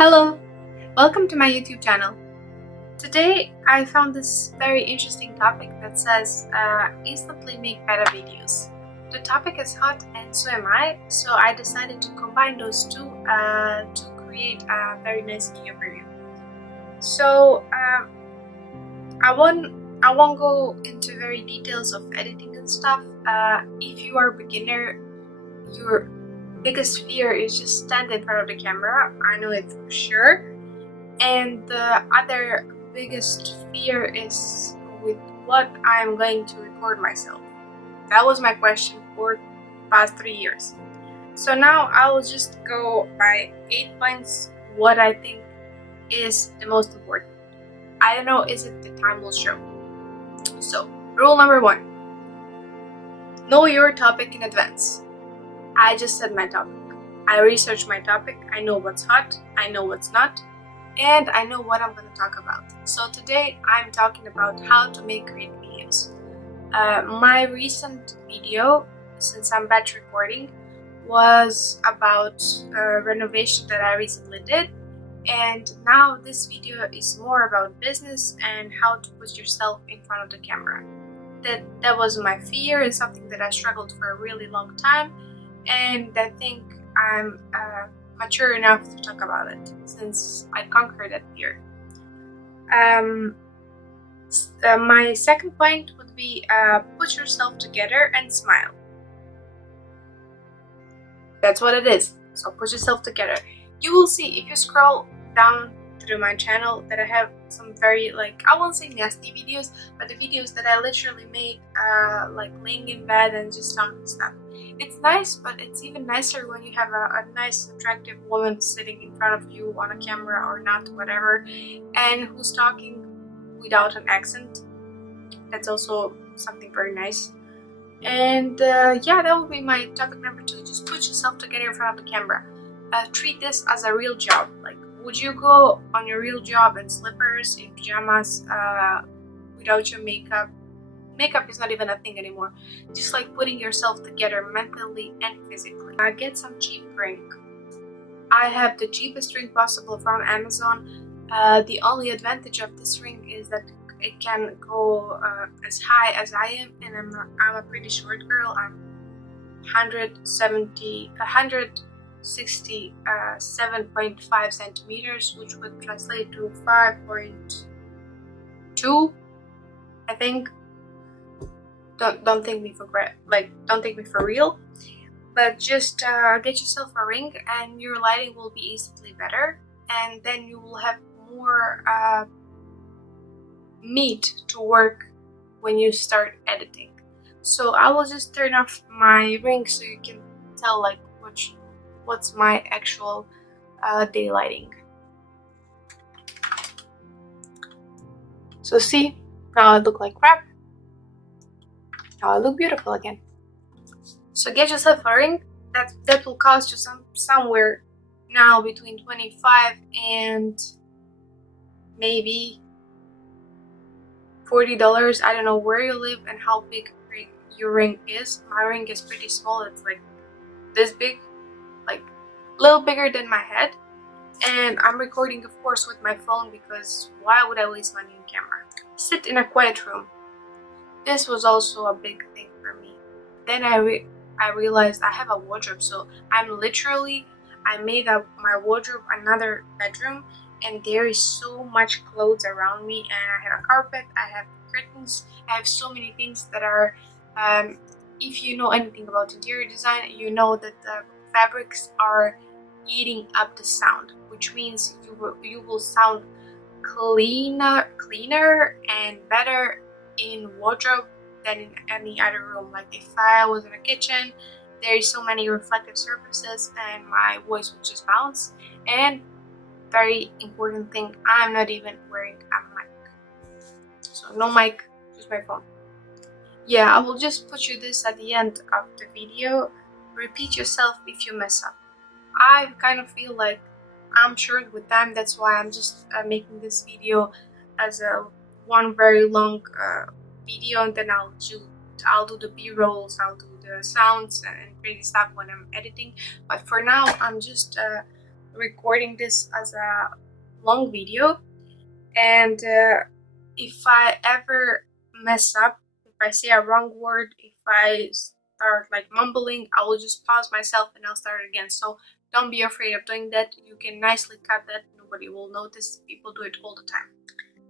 Hello, welcome to my YouTube channel. Today I found this very interesting topic that says instantly make better videos. The topic is hot and so am I, so I decided to combine those two to create a very nice video for you. So I won't go into very details of editing and stuff. If you are a beginner, your biggest fear is just stand in front of the camera. I know it for sure. And the other biggest fear is with what I'm going to record myself. That was my question for the past 3 years. So now I will just go by 8 points what I think is the most important. I don't know, is it the time will show. So, rule number 1. Know your topic in advance. I just said my topic. I researched my topic, I know what's hot, I know what's not, and I know what I'm going to talk about. So today I'm talking about how to make great videos. My recent video, since I'm batch recording, was about renovation that I recently did, and now this video is more about business and how to put yourself in front of the camera. That was my fear and something that I struggled for a really long time, and I think I'm mature enough to talk about it since I conquered that fear. My second point would be put yourself together and smile. That's what it is. So put yourself together. You will see if you scroll down through my channel that I have some very, I won't say nasty videos, but the videos that I literally make like laying in bed and just talking stuff. It's nice, but it's even nicer when you have a nice attractive woman sitting in front of you on a camera or not, whatever, and who's talking without an accent. That's also something very nice. And yeah, that would be my topic number 2. Just put yourself together in front of the camera. Treat this as a real job. Like, would you go on your real job in slippers, in pajamas, without your makeup? Makeup is not even a thing anymore. Just like putting yourself together mentally and physically. Get some cheap ring. I have the cheapest ring possible from Amazon. The only advantage of this ring is that it can go as high as I am, and I'm a pretty short girl. I'm 167.5 centimeters, which would translate to 5.2, I think. Don't take me for don't take me for real, but just get yourself a ring and your lighting will be instantly better, and then you will have more meat to work when you start editing. So I will just turn off my ring so you can tell what's my actual day lighting. So see, now I look like crap. Now I look beautiful again. So get yourself a ring that will cost you somewhere now between $25 and maybe $40. I don't know where you live and how big your ring is. My ring is pretty small. It's like this big, like a little bigger than my head. And I'm recording, of course, with my phone because why would I waste money on camera? Sit in a quiet room. This was also a big thing for me. Then I realized I have a wardrobe, so I made up my wardrobe another bedroom, and there is so much clothes around me, and I have a carpet, I have curtains, I have so many things that are, if you know anything about interior design, you know that the fabrics are eating up the sound, which means you will sound cleaner and better in wardrobe than in any other room. Like if I was in a kitchen, there is so many reflective surfaces and my voice would just bounce. And very important thing, I'm not even wearing a mic, so no mic, just my phone. Yeah, I will just put you this at the end of the video. Repeat yourself if you mess up. I kind of feel like I'm short with time, that's why I'm just making this video as one very long video, and then I'll do the B-rolls, I'll do the sounds and crazy stuff when I'm editing. But for now, I'm just recording this as a long video, and if I ever mess up, if I say a wrong word, if I start like mumbling, I will just pause myself and I'll start again. So don't be afraid of doing that. You can nicely cut that. Nobody will notice. People do it all the time.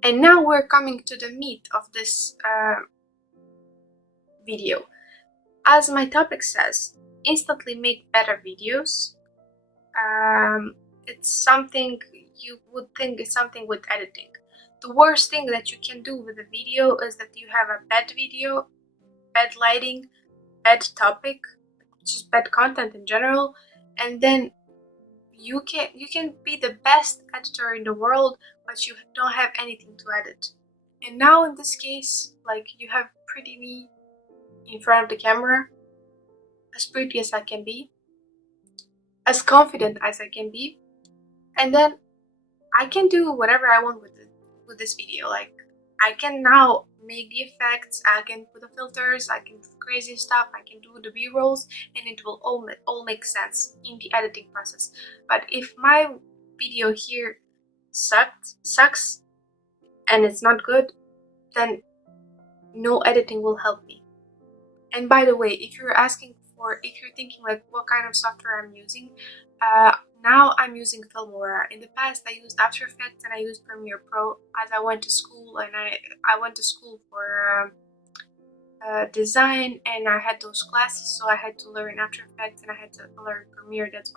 And now we're coming to the meat of this video. As my topic says, instantly make better videos. It's something you would think is something with editing. The worst thing that you can do with a video is that you have a bad video, bad lighting, bad topic, just bad content in general, and then you can be the best editor in the world, but you don't have anything to edit. And now in this case, like, you have pretty me in front of the camera, as pretty as I can be, as confident as I can be, and then I can do whatever I want with this video. Like, I can now make the effects, I can put the filters, I can do crazy stuff, I can do the B-rolls, and it will all make sense in the editing process. But if my video here sucks and it's not good, then no editing will help me. And by the way, if you're thinking like what kind of software I'm using, now I'm using Filmora. In the past, I used After Effects and I used Premiere Pro, as I went to school, and I went to school for design, and I had those classes, so I had to learn After Effects and I had to learn Premiere. That's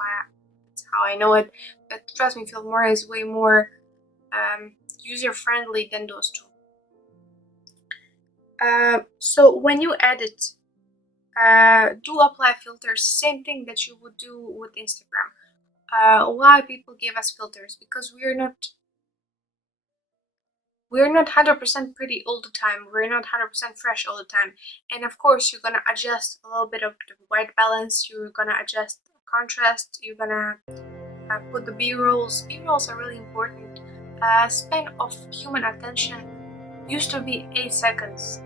how I know it. But trust me, Filmora is way more user-friendly than those two. So when you edit, do apply filters, same thing that you would do with Instagram. Why people give us filters? Because we're not 100% pretty all the time. We're not 100% fresh all the time. And of course, you're gonna adjust a little bit of the white balance. You're gonna adjust contrast. You're gonna put the B-rolls. B-rolls are really important. Span of human attention used to be 8 seconds.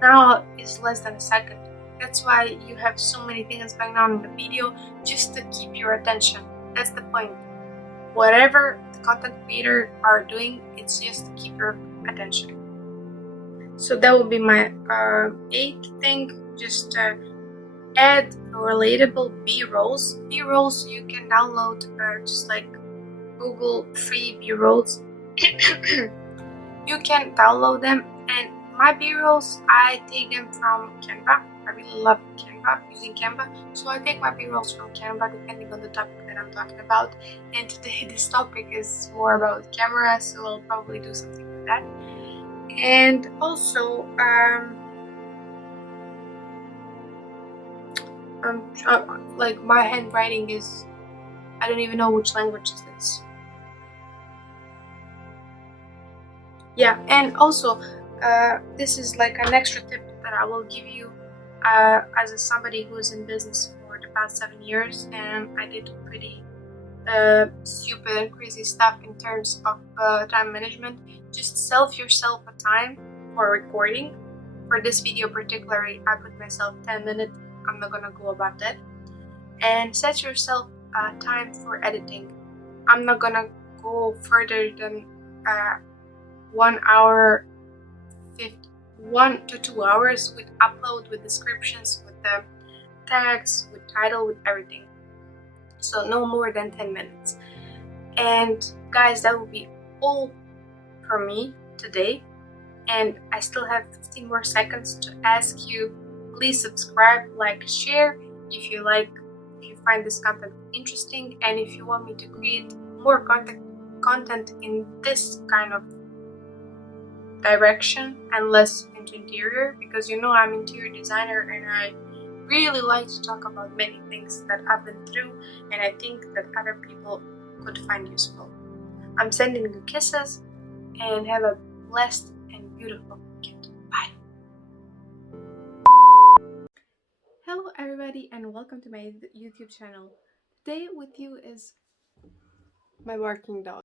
Now it's less than a second. That's why you have so many things going on in the video, just to keep your attention. That's the point. Whatever the content creator are doing, it's just to keep your attention. So that would be my 8th thing. Just add relatable B-rolls. B-rolls you can download, just like Google free B-rolls. You can download them, and my B-rolls, I take them from Canva. I really love Canva, using Canva. So I take my B-rolls from Canva depending on the topic that I'm talking about. And today this topic is more about camera, so I'll probably do something with that. And also, like, my handwriting is, I don't even know which language is this. Yeah, and also, this is like an extra tip that I will give you as somebody who's in business for the past 7 years, and I did pretty stupid and crazy stuff in terms of time management. Just set yourself a time for recording. For this video particularly, I put myself 10 minutes. I'm not gonna go above that. And set yourself a time for editing. I'm not gonna go further than 1 hour, 1 to 2 hours, with upload, with descriptions, with the tags, with title, with everything. So no more than 10 minutes. And guys, that will be all for me today. And I still have 15 more seconds to ask you, please subscribe, like, share if you find this content interesting, and if you want me to create more content in this kind of direction and less into interior, because I'm interior designer and I really like to talk about many things that I've been through and I think that other people could find useful. I'm sending you kisses, and have a blessed and beautiful weekend. Bye. Hello everybody, and welcome to my YouTube channel. Today with you is my barking dog.